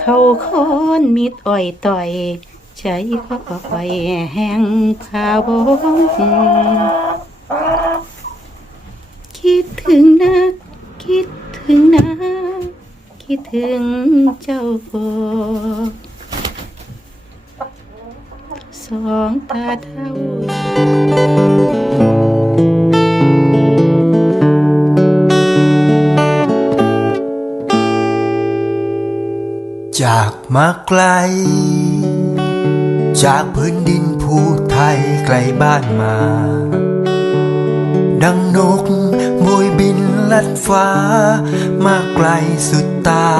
เขาคอนมิดอ้อยต่อยใจก็อ้อยแห้งผาบงคิดถึงนะคิดถึงนะคิดถึงเจ้าบ่สองตาเท่า จากมาไกล จากพื้นดินภูไทยไกลบ้านมา ดังนกโบยบินลัดฟ้า มาไกลสุดตา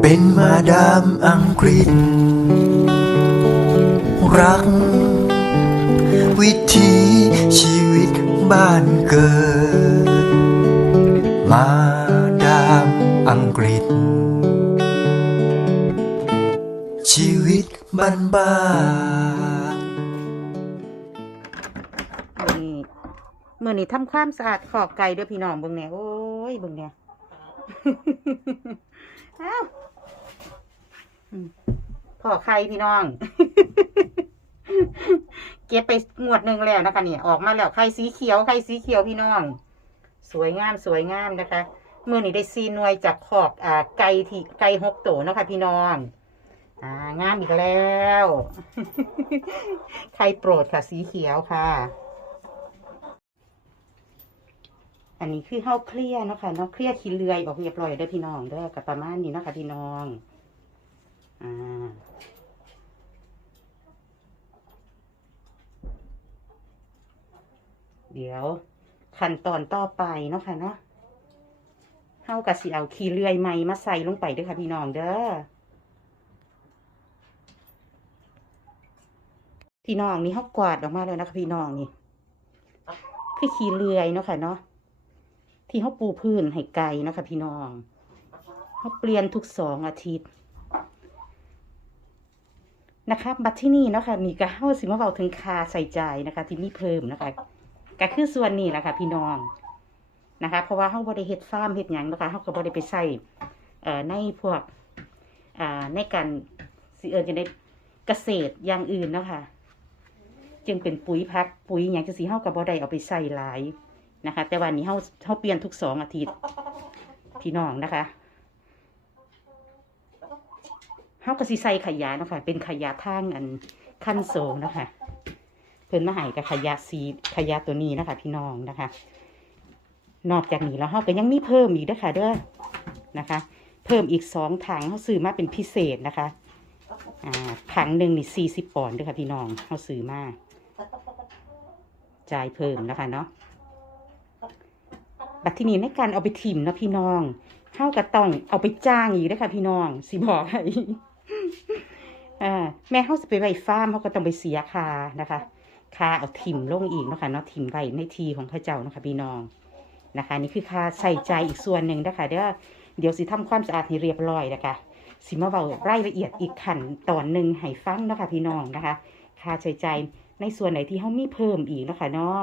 เป็นมาดามอังกฤษ รัก วิถีชีวิตบ้านเกิด มาดาม อังกฤษ ชีวิตบ้านบ้านนี่เมื่อนี้ทำความสะอาดขอบไก่เด้อพี่น้องเบิ่งแหน่โอ้ยเบิ่งแหน่เอ้าอืมพอไข่พี่น้อง เก็บไปงวดหนึ่งแล้วนะคะเนี่ยออกมาแล้วไข่สีเขียวไข่สีเขียวพี่น้อง สวยงามสวยงามนะคะ มื่อนี้ได้ซีหน่วยจากขอบอ่าไก่ที่ไก่หกตัวเนาะคะพี่น้อง อ่างามอีกแล้วใครโปรดค่ะสีเขียวค่ะ อันนี้คือเฮาเคลียร์เนาะค่ะเนาะเคลียร์ขี้เลื่อยออกเรียบร้อยเด้อพี่น้องเด้อกับประมาณนี้เนาะค่ะพี่น้อง อ่าเดี๋ยวขั้นตอนต่อไปเนาะค่ะเนาะ เฮากะสิเอาขี้เลื่อยไม้มาใส่ลงไปเด้อค่ะพี่น้องเด้อพี่น้องนี่เขากวาดออกมาแล้วนะคะพี่น้องนี่คือขี้เลื่อยเนาะค่ะเนาะที่เขาปูพื้นให้ไก่เนาะค่ะพี่น้องเขาเปลี่ยนทุกสองอาทิตย์นะคะบัตรที่นี่เนาะค่ะมีกระเฮาสิมาเบาถึงคาใส่ใจนะคะ ที่มีเพิ่มนะคะก็คือส่วนนี้แหละค่ะพี่น้อง นะคะ เพราะว่าเขาบริเฮ็ดฟาร์มเฮ็ดหยังนะคะเขาก็บริไปใส่ในพวกในการสิเอิญจะได้เกษตรอย่างอื่นนะคะจึงเป็นปุ๋ยพักปุ๋ยอย่างจะสีเฮากับบ่ได้เอาไปใส่หลายนะคะ แต่วันนี้เฮาเฮาเปลี่ยนทุกสองอาทิตย์พี่น้องนะคะเฮาก็สิใส่ขยะนะคะเป็นขยะทางอันขั้นสูงนะคะ เพิ่นมาให้กับขยะสีขยะตัวนี้นะคะ พี่น้องนะคะ นอกจากนี้แล้วเฮาก็ยังมีเพิ่มอีกด้อค่ะเด้อนะคะ เพิ่มอีกสองถังเฮาซื้อมาเป็นพิเศษนะคะอ่าถังหนึ่งนี่สี่สิบปอนด์เด้วยค่ะพี่น้องเขาซื้อมาจ่ายเพิ่มนะคะเนาะบัตรที่นี่ในการเอาไปถิ่มนะพี่น้องเฮาก็ต้องเอาไปจ้างอีกด้วยค่ะพี่น้องสิบอกให้อ่าแม่เฮาสิไปไว้ฟาร์มเฮาก็ต้องไปเสียค่านะคะค่าเอาถิ่มลงอีกนะคะเนาะถิ่มไว้ในทีของข้าเจ้านะคะพี่น้อง นะคะ นี่คือค่าใส่ใจอีกส่วนหนึ่งนะคะเดี๋ยวเดี๋ยวสิทำความสะอาดให้เรียบร้อยนะคะสิมาเบารายละเอียดอีกขั้นตอนหนึ่งให้ฟังนะคะพี่น้องนะคะ ค่าใช้จ่ายในส่วนไหนที่เขามีเพิ่มอีกนะคะเนาะ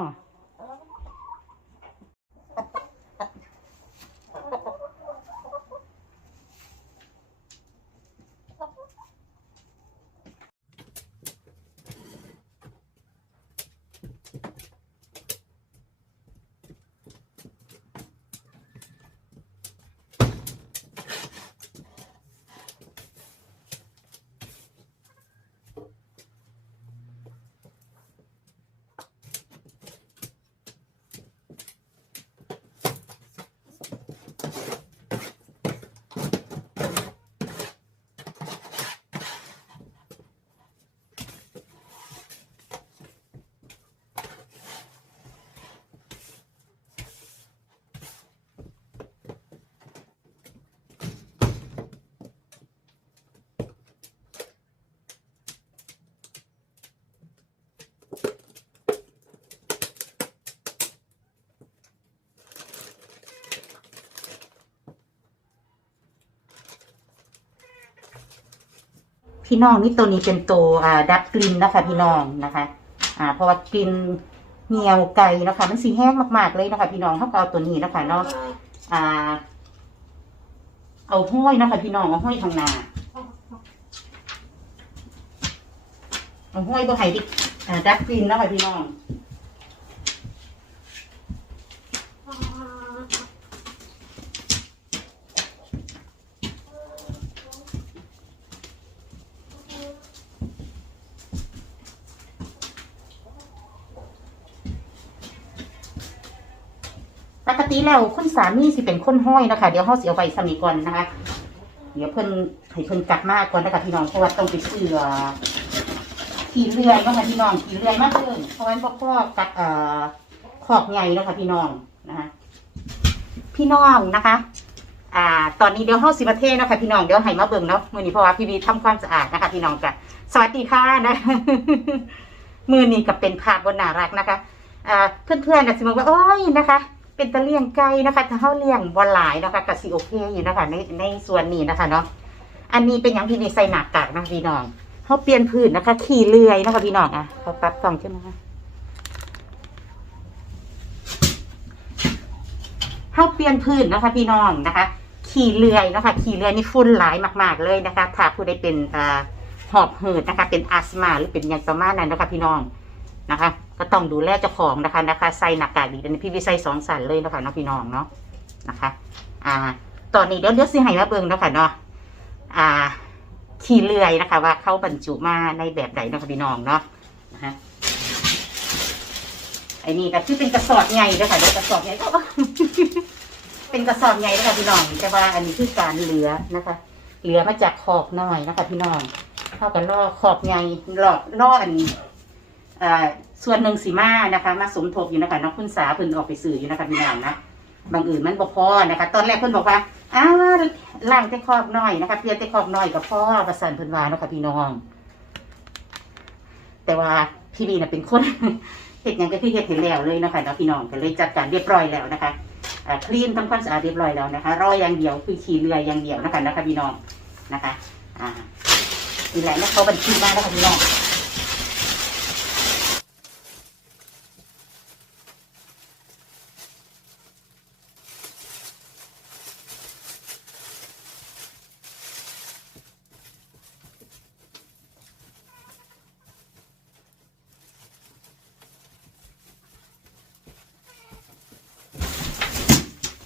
พี่น้องนี่ตัวนี้เป็นตัวอ่าดับกลิ่นนะคะ พี่น้องนะคะ อ่า เพราะว่ากลิ่นเหี่ยวไก่นะคะมันสีแห้งมากๆเลยนะคะ พี่น้องเขาก็เอาตัวนี้นะคะเนาะอ่า เอาห้อยนะคะ พี่น้องเอาห้อยทางนาเอาห้อยบ่ให้ดิดับกลิ่นนะคะพี่น้อง ป กติแล้วคุณสามีสิเป็นคนห้อยนะคะ เดี๋ยวเขาสิเอาไปสมีก่อนนะคะ เดี๋ยวเพิ่นให้เพิ่นกลับมาก่อนนะคะพี่น้องเพราะว่าต้องไปซื้อเอ่อขี่เรือยนาะคะพี่น้องขี่เรือยมากเพิ่มเพราะว่าพ่อพ่อกับเอ่อขอกใหญ่นะคะพี่น้องนะคะพี่น้องนะคะ อ่า ตอนนี้เดี๋ยวเฮาสิมาเทเนะคะพี่น้องเดี๋ยวให้มาเบิ่งเนาะมือนี้เพราะว่าพี่วีทำความสะอาดนะคะ พี่น้องจ้ะสวัสดีค่ะนะมือนี้ก็เป็นภาพบนน่ารักนะคะเพื่อนๆนะสิบอกว่าโอ้ยนะคะ เป็นตะเลี่ยงไก่นะคะ ถ้าเขาเลี้ยงบอลหลายนะคะกับซีโอเคอยู่นะคะ ในในส่วนนี้นะคะเนาะอันนี้เป็นอย่างที่นี่ใส่หนักกากนะพี่น้องเขาเปลี่ยนพื้นนะคะ ขี่เลื่อยนะคะพี่น้องอะเขาปรับกล่องใช่ไหมคะเขาเปลี่ยนพื้นนะคะ พี่น้องนะคะ ขี่เลื่อยนะคะ ขี่เลื่อยนี่ฝุ่นหลายมาก ๆ เลยนะคะ ถ้าผู้ใดเป็นอ่าหอบหืดนะคะ เป็นอัสมาหรือเป็นอย่างประมาณนั้นนะคะ พี่น้องนะคะ ก็ต้องดูแลเจ้าของนะคะนะคะใส่หน้ากากดีอันะพี่วิใส่สองสันเลยนะคะเนาะพี่น้องเนาะนะคะ อ่า ตอนนี้เดี๋ยวเดี๋ยวสิให้มาเบิ่งนะคะเนาะอ่า ขี่เลื่อยนะคะ ว่าเข้าบรรจุมาในแบบไหนนะคะพี่น้องเนาะนะคะไอ้นี่ก็คือเป็นกระสอบใหญ่เด้อค่ะเดี๋ยกระสอบใหญ่ก็เป็นกระสอบใหญ่เด้อค่ะพี่น้องแต่ว่าอันนี้คือการเหลือนะคะ เหลือมาจากขอบน้อยนะคะ พี่น้องเท่ากับล่อขอบใหญ่ล่อล่ออันนี้อ่า ส่วนหนึ่งสีมานะคะ มาสมทบอยู่นะคะน้องคุณสาเพิ่นออกไปสื่ออยู่นะคะพี่น้องนะบางอื่นมันบ่พอนะคะ ตอนแรกเพิ่นบอกว่าอ้าวล่างแต่ครอบน้อยนะคะเพียงแต่ครอบน้อยกับพ่อประสันเพิ่นว่าเนาะคะพี่น้อง แต่ว่าพี่บีน่ะเป็นคนเฮ็ดยังก็คือเฮ็ดเห็นแล้วเลยนะคะเนาะพี่น้องก็เลยจัดการเรียบร้อยแล้วนะคะอ่าคลีนทำความสะอาดเรียบร้อยแล้วนะคะ รออย่างเดียวคือขี่เรืออย่างเดียวนะคะนะคะพี่น้องนะคะ อ่านี่แหละแล้วเขาบัญชีมาแล้วค่ะพี่น้อง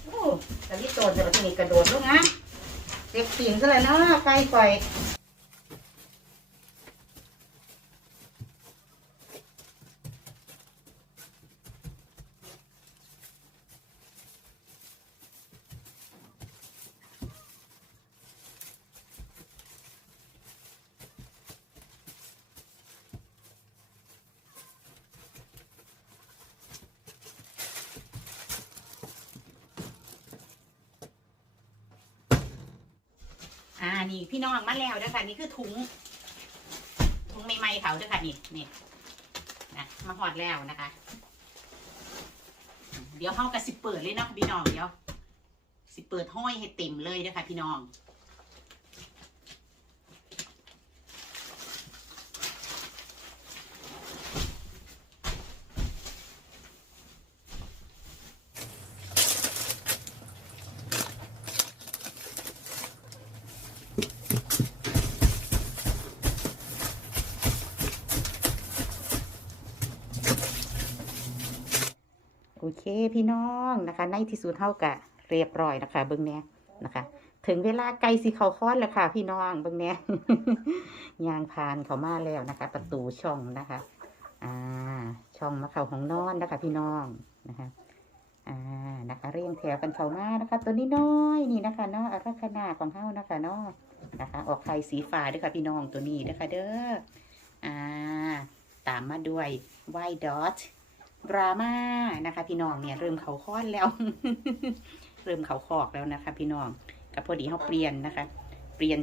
โอ้ แต่ที่โดนแต่ละทีนี้กระโดดลูกนะเด็กปีนซะเลยเนาะไกลปล่อย อ่านี่พี่น้องมาแล้วเด้อค่ะนี่คือถุงถุงใหม่ๆเขาเด้อค่ะนี่นี่นะมาหอดแล้วนะคะ เดี๋ยวเข้ากับสิเปิดเลยเนาะพี่น้องเดี๋ยวสิเปิดห้อยให้เต็มเลยเด้อค่ะพี่น้อง พี่น้องนะคะ ในที่สุดเท่ากับเรียบร้อยนะคะเบิ้องเนี้ยนะคะ ถึงเวลาไก่สีเขาค้อนแล้วค่ะ พี่น้องเบิ้องเนี้ยยางพานเขามาแล้วนะคะ ประตูช่องนะคะ อ่า ช่องมาเขาของนอนนะคะ พี่น้องนะคะอ่านะคะ เรียงแถวกันเขามานะคะ ตัวนี้น้อยนี่นะคะเนาะอารักขนาของเฮานะคะเนาะนะคะ ออกไข่สีฟ้าด้วยค่ะพี่น้องตัวนี้นะคะ เด้ออ่า ตามมาด้วย white dot ดราม่านะคะ พี่น้องเนี่ยเริ่มเขาค้อนแล้ว เริ่มเขาคอกแล้วนะคะ พี่น้องกับพอดีเขาเปลี่ยนนะคะ เปลี่ยน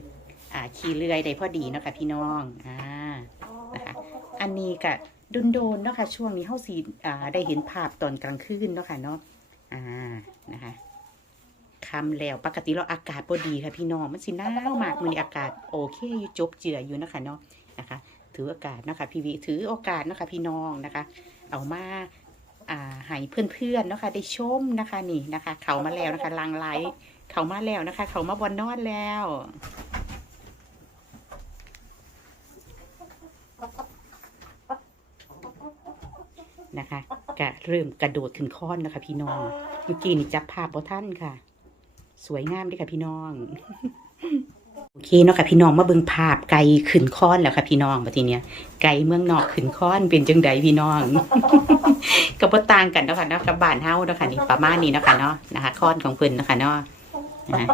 อ่าขี่เลื่อยได้พอดีนะคะพี่น้องอ่านะคะอันนี้กะโดนเนาะค่ะช่วงนี้เขาสีอ่าได้เห็นภาพตอนกลางคืนเนาะค่ะเนาะอ่านะคะคำแล้วปกติเราอากาศพอดีค่ะพี่น้องมันสิหนาวมากมือนี้อากาศโอเคอยู่จบเจืออยู่นะคะเนาะนะคะ ถือโอกาสนะคะพี่วิถือโอกาสนะคะพี่น้องนะคะ เอามาอ่าให้เพื่อนๆเนาะคะได้ชมนะคะนี่นะคะ เขามาแล้วนะคะลังไลฟ์เขามาแล้วนะคะ เขามาบอนนอนแล้วนะคะก็เริ่มกระโดดขึ้นค้อนนะคะ พี่น้อง เมื่อกี้นี่จับภาพบอท่านค่ะ สวยงามเลยค่ะพี่น้อง เคเนาะค่ะพี่น้องมาเบิ่งภาพไก่ขึ้นค้อนแล้วค่ะพี่น้องบัดทีเนี้ยไก่เมืองนอกขึ้นค้อนเป็นจังใดพี่น้อง ก็บ่ต่างกันเนาะค่ะเนาะกับบ้านเฮาเนาะค่ะนี่ประมาณนี้เนาะค่ะเนาะนะคะค้อนของเพิ่นเนาะค่ะเนาะนะ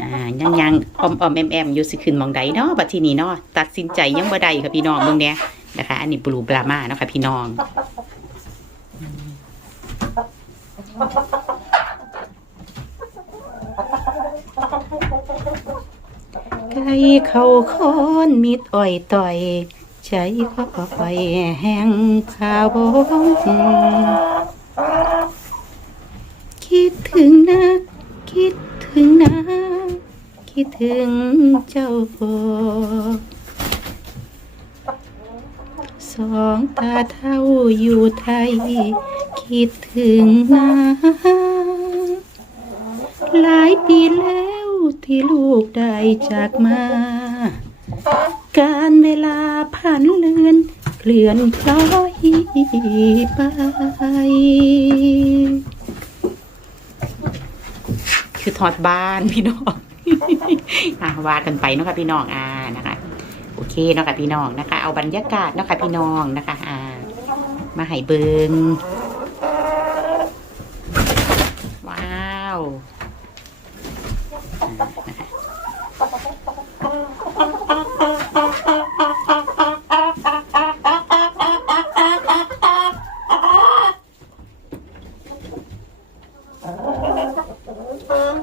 อ่ายังยังอมอมแอมแอมอยู่สิขึ้นมองใดเนาะบัดทีนี้เนาะตัดสินใจยังบ่ได้ค่ะพี่น้องเบิ่งเนี้ยนะคะ อันนี้บลูบลามาเนาะค่ะพี่น้อง ไก่เขาค้อนมิดอ้อยต่อยใจก็ไปแห้งผาบงคิดถึงนะคิดถึงนะคิดถึงเจ้าสองตาเท่าอยู่ไทย คิดถึงนะหลายปีแล้ว ที่ลูกได้จากมา การเวลาผ่านเลือนเคลื่อนคล้อยไป คือทอดบ้านพี่น้อง อะว่ากันไปเนาะค่ะพี่น้องอ่านะคะ โอเคเนาะค่ะพี่น้องนะคะ เอาบรรยากาศเนาะค่ะพี่น้องนะคะ อ่า มาให้เบิงว้าว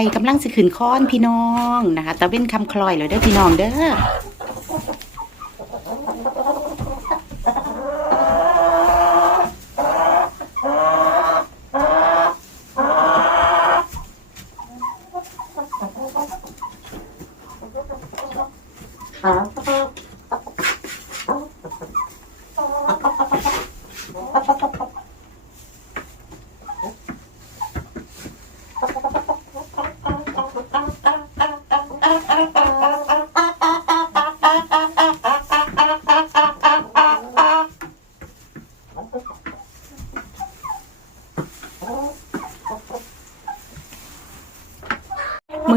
ก่กำลังสิขืนค้อนพี่น้องนะคะตะเว้นคำคลอยเลยเด้อพี่น้องเด้อ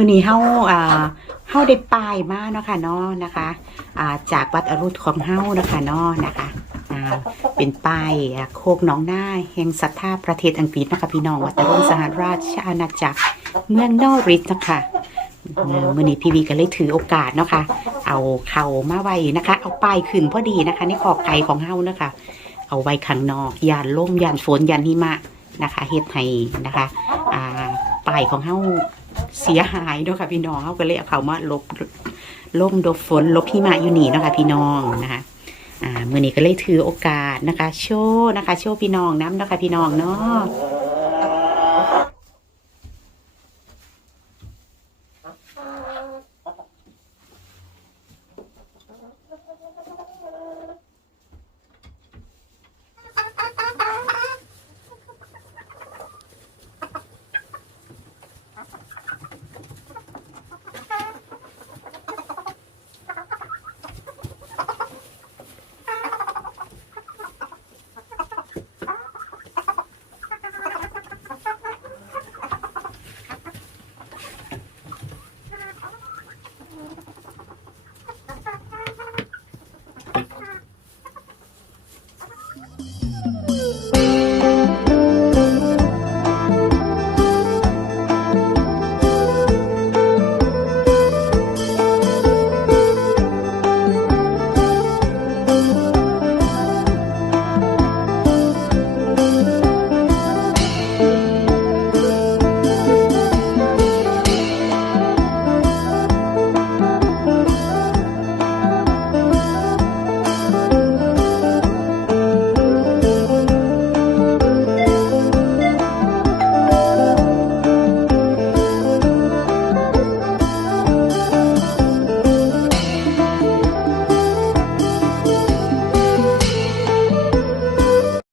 อนี้เฮาอ่าเฮาได้ป้ายมาเนาะค่ะเนาะนะคะอ่าจากวัดอรุณของเฮานะคะเนาะนะคะอ่าเป็นป้ายอ่าโคกหนองหน้าแห่งศรัทธาประเทศอังกฤษนะคะพี่น้องวัดอรุณสหราชอาณาจักรเมืองนอริสนะคะเออมือนี้พี่วีก็เลยถือโอกาสเนาะค่ะ เอาเข่ามาไว้นะคะ เอาป้ายขึ้นพอดีนะคะ ในขอบไก่ของเฮานะคะ เอาไว้ข้างนอกยานล่มยานฝนยานหิมะนะคะเฮ็ดให้นะคะ อ่าป้ายของเฮา เสียหายเนาะค่ะพี่น้องเขาก็เลยเอาเขามาลบล่มดบฝนลบหิมะอยู่นี่เนาะค่ะพี่น้องนะคะอ่ามือนี้ก็เลยถือโอกาสนะคะ โชว์นะคะ โชว์พี่น้องน้ำเนาะค่ะพี่น้องเนาะ